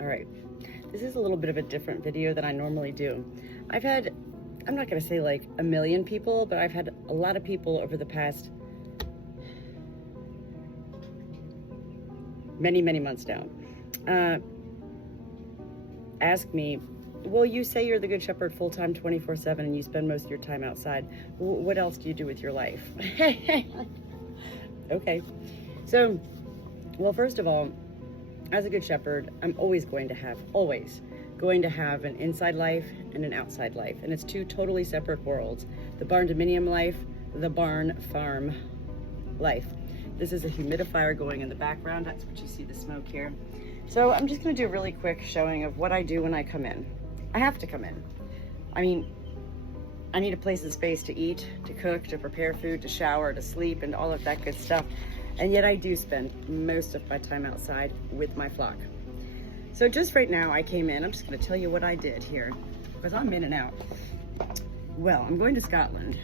All right, this is a little bit of a different video than I normally do. I'm not gonna say like a million people, but I've had a lot of people over the past many months now ask me, well, you say you're the Good Shepherd full-time 24/7 and you spend most of your time outside. What else do you do with your life? Okay, so, well, first of all, as a Good Shepherd, I'm always going to have an inside life and an outside life. And it's two totally separate worlds. The barn dominium life, the barn farm life. This is a humidifier going in the background. That's what you see, the smoke here. So I'm just gonna do a really quick showing of what I do when I come in. I have to come in. I mean, I need a place and space to eat, to cook, to prepare food, to shower, to sleep, and all of that good stuff. And yet I do spend most of my time outside with my flock. So just right now I came in, I'm just gonna tell you what I did here, because I'm in and out. Well, I'm going to Scotland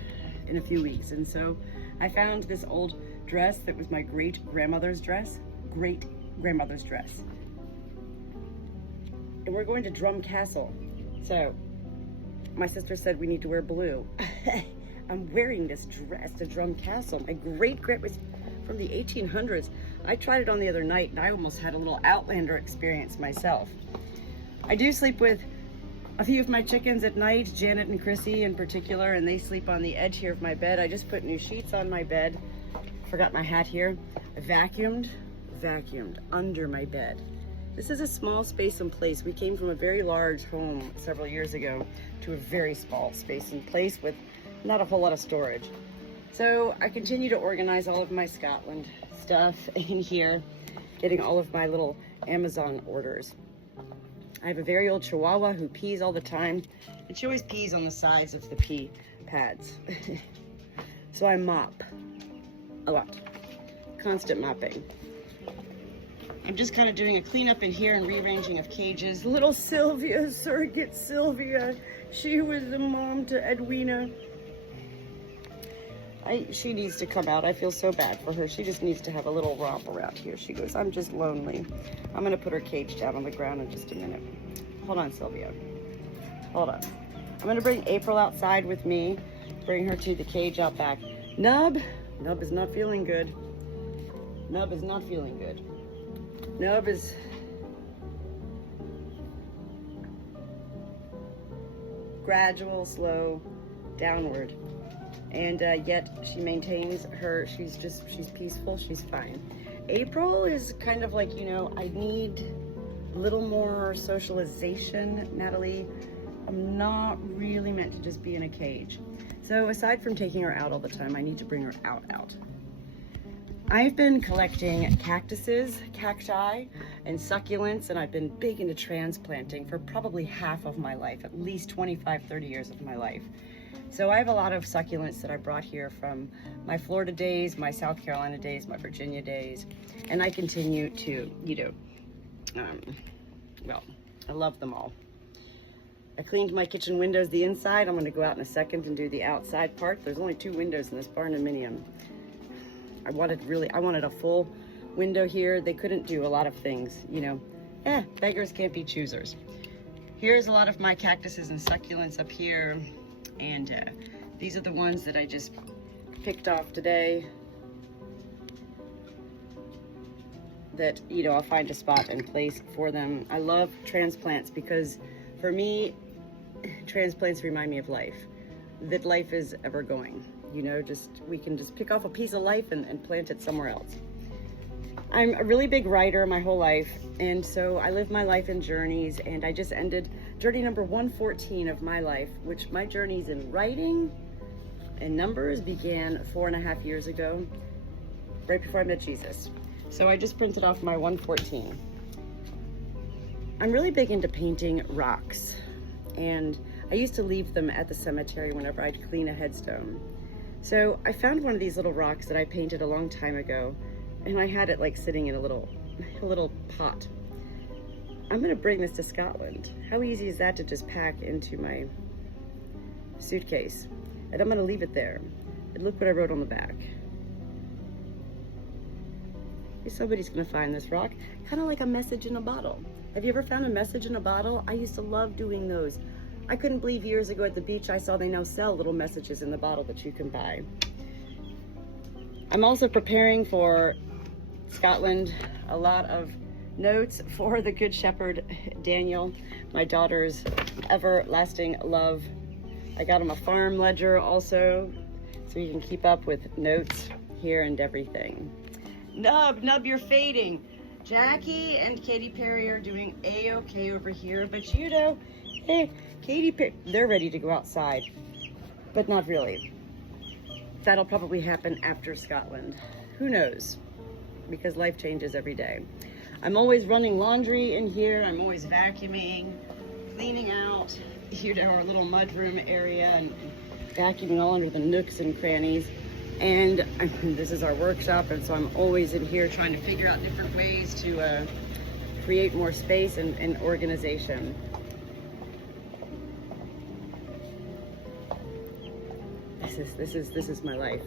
in a few weeks, and so I found this old dress that was my great-grandmother's dress. And we're going to Drum Castle. So my sister said we need to wear blue. I'm wearing this dress to Drum Castle. My great-grand was from the 1800s. I tried it on the other night and I almost had a little Outlander experience myself. I do sleep with a few of my chickens at night, Janet and Chrissy in particular, and they sleep on the edge here of my bed. I just put new sheets on my bed. Forgot my hat here. I vacuumed under my bed. This is a small space and place. We came from a very large home several years ago to a very small space and place with not a whole lot of storage. So I continue to organize all of my Scotland stuff in here, getting all of my little Amazon orders. I have a very old Chihuahua who pees all the time, and she always pees on the sides of the pee pads. So I mop a lot, constant mopping. I'm just kind of doing a cleanup in here and rearranging of cages. Little Sylvia, surrogate Sylvia, she was the mom to Edwina. She needs to come out. I feel so bad for her. She just needs to have a little romp around here. She goes, I'm just lonely. I'm gonna put her cage down on the ground in just a minute. Hold on, Sylvia. Hold on. I'm gonna bring April outside with me, bring her to the cage out back. Nub is not feeling good. Nub is not feeling good. Nub is gradual, slow, downward. And yet she maintains her, she's peaceful, she's fine. April is kind of like, I need a little more socialization, Natalie. I'm not really meant to just be in a cage. So aside from taking her out all the time, I need to bring her out. I've been collecting cactuses, cacti, and succulents, and I've been big into transplanting for probably half of my life, at least 25, 30 years of my life. So I have a lot of succulents that I brought here from my Florida days, my South Carolina days, my Virginia days, and I continue to, well, I love them all. I cleaned my kitchen windows, the inside. I'm going to go out in a second and do the outside part. There's only 2 windows in this barn dominium. I wanted a full window here. They couldn't do a lot of things, beggars can't be choosers. Here's a lot of my cactuses and succulents up here. And these are the ones that I just picked off today that, I'll find a spot and place for them. I love transplants because for me, transplants remind me of life, that life is ever going. We can just pick off a piece of life and plant it somewhere else. I'm a really big writer my whole life, and so I live my life in journeys, and I just ended journey number 114 of my life, which my journeys in writing and numbers began 4.5 years ago, right before I met Jesus. So I just printed off my 114. I'm really big into painting rocks, and I used to leave them at the cemetery whenever I'd clean a headstone. So I found one of these little rocks that I painted a long time ago, and I had it like sitting in a little pot. I'm gonna bring this to Scotland. How easy is that to just pack into my suitcase? And I'm gonna leave it there. And look what I wrote on the back. Somebody's gonna find this rock. Kind of like a message in a bottle. Have you ever found a message in a bottle? I used to love doing those. I couldn't believe years ago at the beach I saw they now sell little messages in the bottle that you can buy. I'm also preparing for Scotland. A lot of notes for the Good Shepherd Daniel, my daughter's everlasting love. I got him a farm ledger also, so you can keep up with notes here and everything. Nub, you're fading. Jackie and Katy Perry are doing A-okay over here, but you know, hey, Katy Perry, they're ready to go outside, but not really. That'll probably happen after Scotland. Who knows? Because life changes every day. I'm always running laundry in here. I'm always vacuuming, cleaning out, you know, our little mudroom area and vacuuming all under the nooks and crannies. And this is our workshop, and so I'm always in here trying to figure out different ways to create more space and organization. This is my life.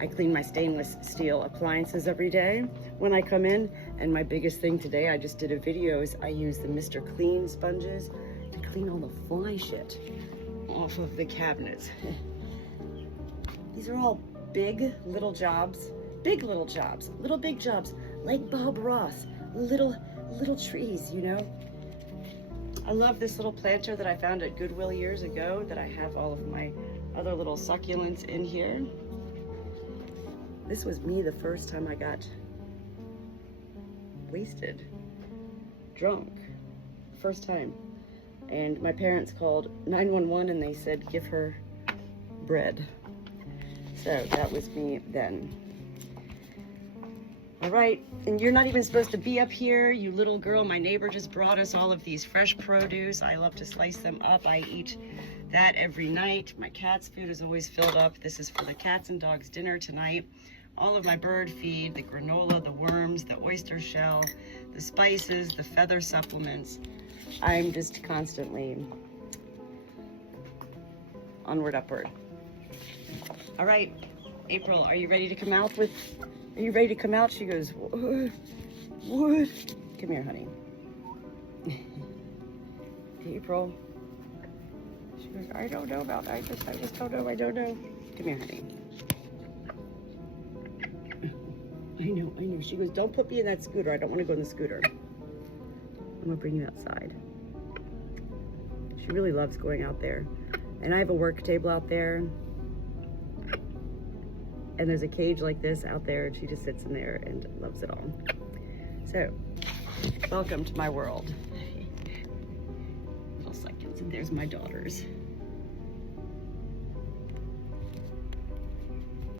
I clean my stainless steel appliances every day when I come in, and my biggest thing today, I just did a video, is I use the Mr. Clean sponges to clean all the fly shit off of the cabinets. These are all big little jobs, little big jobs, like Bob Ross, little trees, you know. I love this little planter that I found at Goodwill years ago that I have all of my other little succulents in here. This was me the first time I got wasted, drunk, first time. And my parents called 911 and they said, give her bread. So that was me then. All right, and you're not even supposed to be up here, you little girl. My neighbor just brought us all of these fresh produce. I love to slice them up. I eat that every night. My cat's food is always filled up. This is for the cats and dogs dinner tonight. All of my bird feed, the granola, the worms, the oyster shell, the spices, the feather supplements. I'm just constantly onward, upward. All right, April, are you ready to come out with, are you ready to come out? She goes, what? Come here, honey. April. She goes, I don't know about, I just don't know, I don't know. Come here, honey. I know. She goes, don't put me in that scooter. I don't want to go in the scooter. I'm gonna bring you outside. She really loves going out there. And I have a work table out there. And there's a cage like this out there, and she just sits in there and loves it all. So, welcome to my world. Little seconds, and there's my daughters.